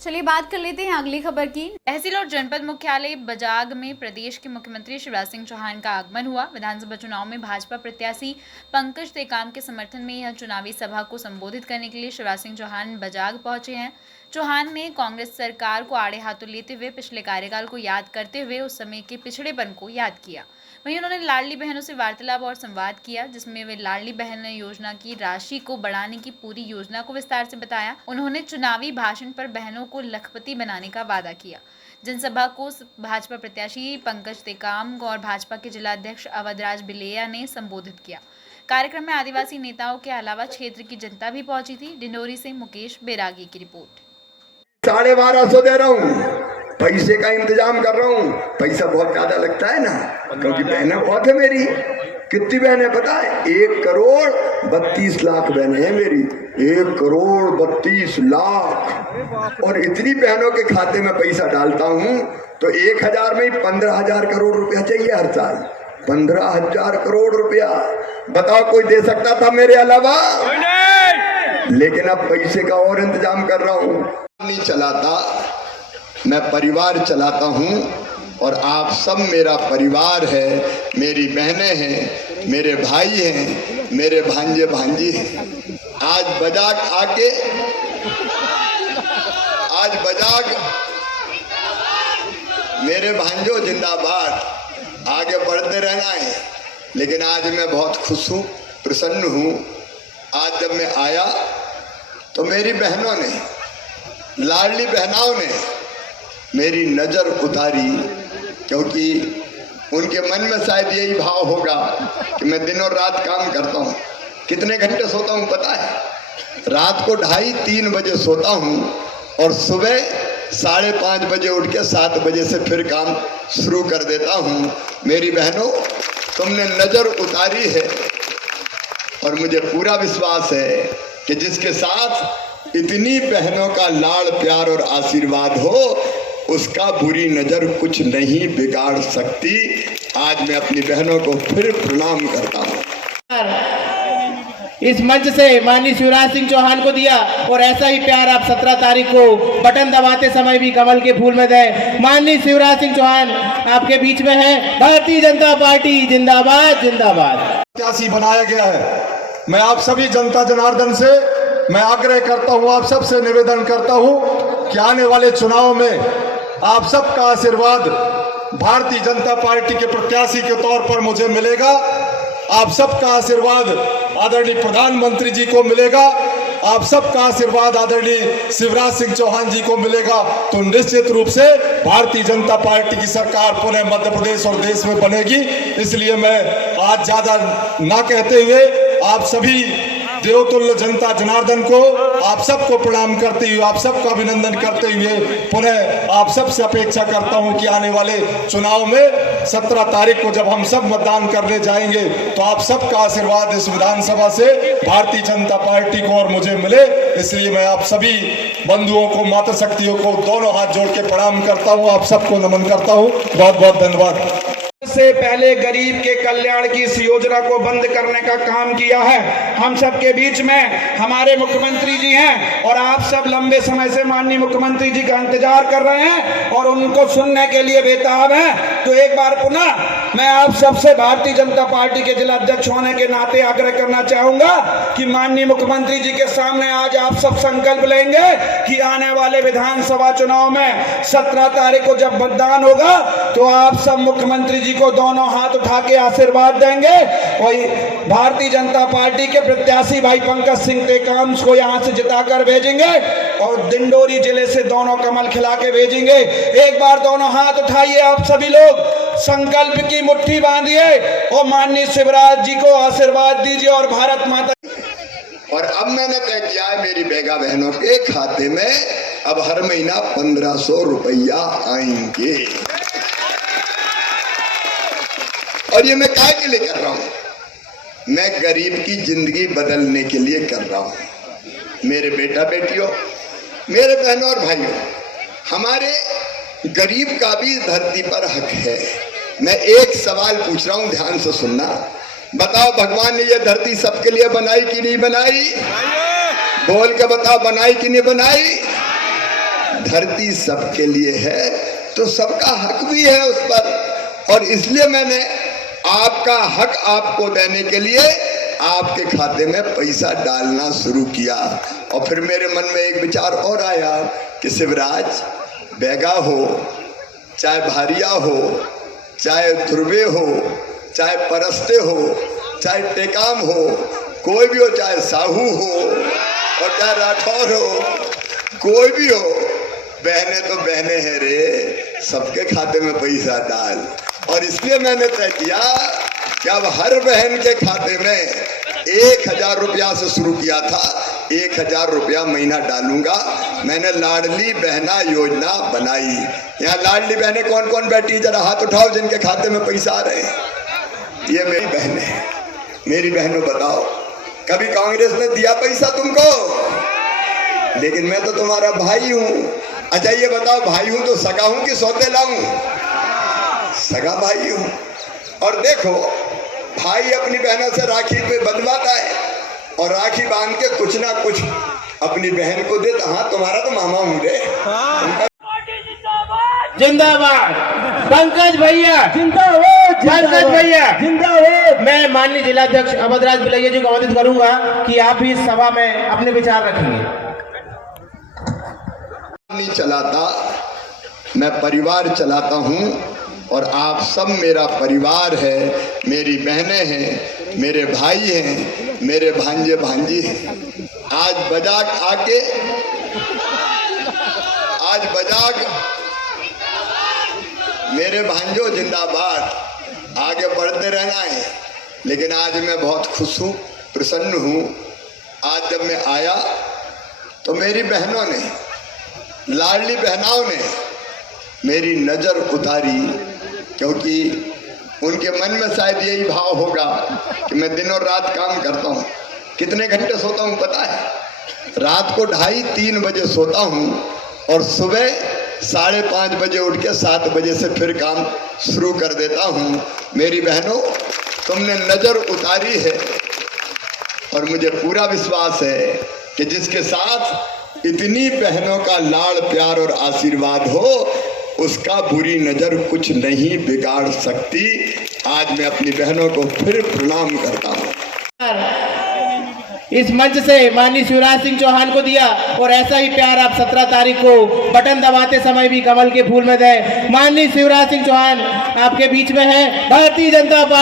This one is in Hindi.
चलिए बात कर लेते हैं अगली खबर की। तहसील और जनपद मुख्यालय बजाग में प्रदेश के मुख्यमंत्री शिवराज सिंह चौहान का आगमन हुआ। विधानसभा चुनाव में भाजपा प्रत्याशी पंकज टेकाम के समर्थन में यह चुनावी सभा को संबोधित करने के लिए शिवराज सिंह चौहान बजाग पहुंचे हैं। चौहान ने कांग्रेस सरकार को आड़े हाथों लेते हुए पिछले कार्यकाल को याद करते हुए उस समय के पिछड़ेपन को याद किया। वहीं उन्होंने लाडली बहनों से वार्तालाप और संवाद किया, जिसमें वे लाडली बहन योजना की राशि को बढ़ाने की पूरी योजना को विस्तार से बताया। उन्होंने चुनावी भाषण पर बहनों को लखपति बनाने का वादा किया। जनसभा को भाजपा प्रत्याशी पंकज टेकाम और भाजपा के जिला अध्यक्ष अवधराज बिलेया ने संबोधित किया। कार्यक्रम में आदिवासी नेताओं के अलावा क्षेत्र की जनता भी पहुंची थी। डिंडोरी से मुकेश बैरागी की रिपोर्ट। 1250 दे रहा हूँ, पैसे का इंतजाम कर रहा हूँ। पैसा बहुत ज्यादा लगता है ना, क्योंकि बहनें बहुत है मेरी। कितनी बहनें पता है? 1,32,00,000 बहनें हैं मेरी। 1,32,00,000। और इतनी बहनों के खाते में पैसा डालता हूँ तो 1,000 में ही 15,000 करोड़ रुपया चाहिए हर साल। 15,000 करोड़ रुपया, बताओ कोई दे सकता था मेरे अलावा? लेकिन अब पैसे का और इंतजाम कर रहा हूँ। नहीं चलाता, मैं परिवार चलाता हूँ और आप सब मेरा परिवार है। मेरी बहनें हैं, मेरे भाई हैं, मेरे भांजे भांजी हैं। आज बजाग मेरे भांजो जिंदाबाद। आगे बढ़ते रहना है। लेकिन आज मैं बहुत खुश हूँ, प्रसन्न हूँ। आज जब मैं आया तो मेरी बहनों ने, लाडली बहनाओं ने मेरी नजर उतारी, क्योंकि उनके मन में शायद यही भाव होगा कि मैं दिन और रात काम करता हूँ। कितने घंटे सोता हूँ पता है? रात को 2:30-3 बजे सोता हूँ और सुबह 5:30 बजे उठ के 7 बजे से फिर काम शुरू कर देता हूँ। मेरी बहनों, तुमने नजर उतारी है और मुझे पूरा विश्वास है कि जिसके साथ इतनी बहनों का लाड़ प्यार और आशीर्वाद हो, उसका बुरी नजर कुछ नहीं बिगाड़ सकती। आज मैं अपनी बहनों को फिर प्रणाम करता हूँ। इस मंच से माननीय शिवराज सिंह चौहान को दिया और ऐसा ही प्यार आप 17 तारीख को बटन दबाते समय भी कमल के फूल में दें। माननीय शिवराज सिंह चौहान आपके बीच में है। भारतीय जनता पार्टी जिंदाबाद जिंदाबाद। प्रत्याशी बनाया गया है। मैं आप सभी जनता जनार्दन से मैं आग्रह करता हूं, आप सबसे निवेदन करता हूं कि आने वाले चुनाव में आप सबका आशीर्वाद भारतीय जनता पार्टी के प्रत्याशी के तौर पर मुझे मिलेगा। आप सबका आशीर्वाद आदरणीय प्रधानमंत्री जी को मिलेगा। आप सबका आशीर्वाद आदरणीय शिवराज सिंह चौहान जी को मिलेगा। तो निश्चित रूप से भारतीय जनता पार्टी की सरकार पुनः मध्य प्रदेश और देश में बनेगी। इसलिए मैं आज ज्यादा ना कहते हुए आप सभी देवतुल्य जनता जनार्दन को, आप सबको प्रणाम करते हुए, आप सबका अभिनंदन करते हुए पुनः आप सबसे अपेक्षा करता हूं कि आने वाले चुनाव में 17 तारीख को जब हम सब मतदान करने जाएंगे तो आप सबका आशीर्वाद इस विधानसभा से भारतीय जनता पार्टी को और मुझे मिले। इसलिए मैं आप सभी बंधुओं को, मातृशक्तियों को दोनों हाथ जोड़ के प्रणाम करता हूँ। आप सबको नमन करता हूँ। बहुत बहुत धन्यवाद। से पहले गरीब के कल्याण की इस योजना को बंद करने का काम किया है। हम सब के बीच में हमारे मुख्यमंत्री जी हैं और आप सब लंबे समय से माननीय मुख्यमंत्री जी का इंतजार कर रहे हैं और उनको सुनने के लिए बेताब हैं। तो एक बार पुनः मैं आप सबसे भारतीय जनता पार्टी के जिला अध्यक्ष होने के नाते आग्रह करना चाहूंगा कि माननीय मुख्यमंत्री जी के सामने आज आप सब संकल्प लेंगे कि आने वाले विधानसभा चुनाव में 17 तारीख को जब मतदान होगा तो आप सब मुख्यमंत्री जी को दोनों हाथ उठा के आशीर्वाद देंगे और भारतीय जनता पार्टी के प्रत्याशी भाई पंकज सिंह टेकाम को यहां से जिताकर भेजेंगे और डिंडोरी जिले से दोनों कमल खिला के भेजेंगे। एक बार दोनों हाथ उठाइए, आप सभी लोग संकल्प की मुट्ठी बांधिए और माननीय शिवराज जी को आशीर्वाद दीजिए और भारत माता। और अब मैंने तय किया है, मेरी बेगा बहनों के खाते में अब हर महीना 1500 रुपया आएंगे। और ये मैं काय के लिए कर रहा हूं? मैं गरीब की जिंदगी बदलने के लिए कर रहा हूं। मेरे बेटा बेटियों, मेरे बहनों और भाइयों, हमारे गरीब का भी धरती पर हक है। मैं एक सवाल पूछ रहा हूं, ध्यान से सुनना। बताओ, भगवान ने ये धरती सबके लिए बनाई कि नहीं बनाई? बोल के बताओ, बनाई कि नहीं बनाई? धरती सबके लिए है तो सबका हक भी है उस पर, और इसलिए मैंने आपका हक आपको देने के लिए आपके खाते में पैसा डालना शुरू किया। और फिर मेरे मन में एक विचार और आया कि शिवराज, बैगा हो, चाहे भारिया हो, चाहे ध्रुवे हो, चाहे परस्ते हो, चाहे टेकाम हो, कोई भी हो, चाहे साहू हो और चाहे राठौर हो, कोई भी हो, बहने तो बहने हैं रे, सबके खाते में पैसा डाल। और इसलिए मैंने तय किया कि अब हर बहन के खाते में 1000 रुपया से शुरू किया था, 1000 रुपया महीना डालूंगा। मैंने लाडली बहना योजना बनाई। यहाँ लाडली बहनें कौन कौन बैठी, जरा हाथ उठाओ जिनके खाते में पैसा आ रहे हैं। ये मेरी बहनें हैं। मेरी बहनों बताओ, कभी कांग्रेस ने दिया पैसा तुमको? लेकिन मैं तो तुम्हारा भाई हूँ। अच्छा ये बताओ, भाई हूँ तो सगा हूँ कि सौतेला हूँ? सगा भाई हूँ। और देखो, भाई अपनी बहनों से राखी पे बंधवाता है और राखी बांध के कुछ ना कुछ अपनी बहन को देता। हाँ, तुम्हारा तो मामा हूँ रे। जिंदाबाद पंकज भैया, जिंदाबाद पंकज भैया, जिंदाबाद। मैं माननीय जिलाध्यक्ष अवधराज बिलैया जी को आमंत्रित करूंगा कि आप भी इस सभा में अपने विचार रखेंगे। नहीं चलाता, मैं परिवार चलाता हूँ और आप सब मेरा परिवार है, मेरी बहनें हैं, मेरे भाई हैं, मेरे भांजे भांजी हैं। आज बजाग मेरे भांजो जिंदाबाद, आगे बढ़ते रहना है। लेकिन आज मैं बहुत खुश हूँ, प्रसन्न हूँ। आज जब मैं आया तो मेरी बहनों ने, लाडली बहनाओं ने मेरी नज़र उतारी, क्योंकि उनके मन में शायद यही भाव होगा कि मैं दिन और रात काम करता हूँ। कितने घंटे सोता हूँ पता है? रात को 2:30-3 बजे सोता हूँ और सुबह 5:30 बजे उठ के 7 बजे से फिर काम शुरू कर देता हूँ। मेरी बहनों, तुमने नज़र उतारी है और मुझे पूरा विश्वास है कि जिसके साथ इतनी बहनों का लाड़ प्यार और आशीर्वाद हो, उसका बुरी नज़र कुछ नहीं बिगाड़ सकती। आज मैं अपनी बहनों को फिर प्रणाम करता हूँ। इस मंच से माननीय शिवराज सिंह चौहान को दिया और ऐसा ही प्यार आप 17 तारीख को बटन दबाते समय भी कमल के फूल में दें। माननीय शिवराज सिंह चौहान आपके बीच में है। भारतीय जनता पार्टी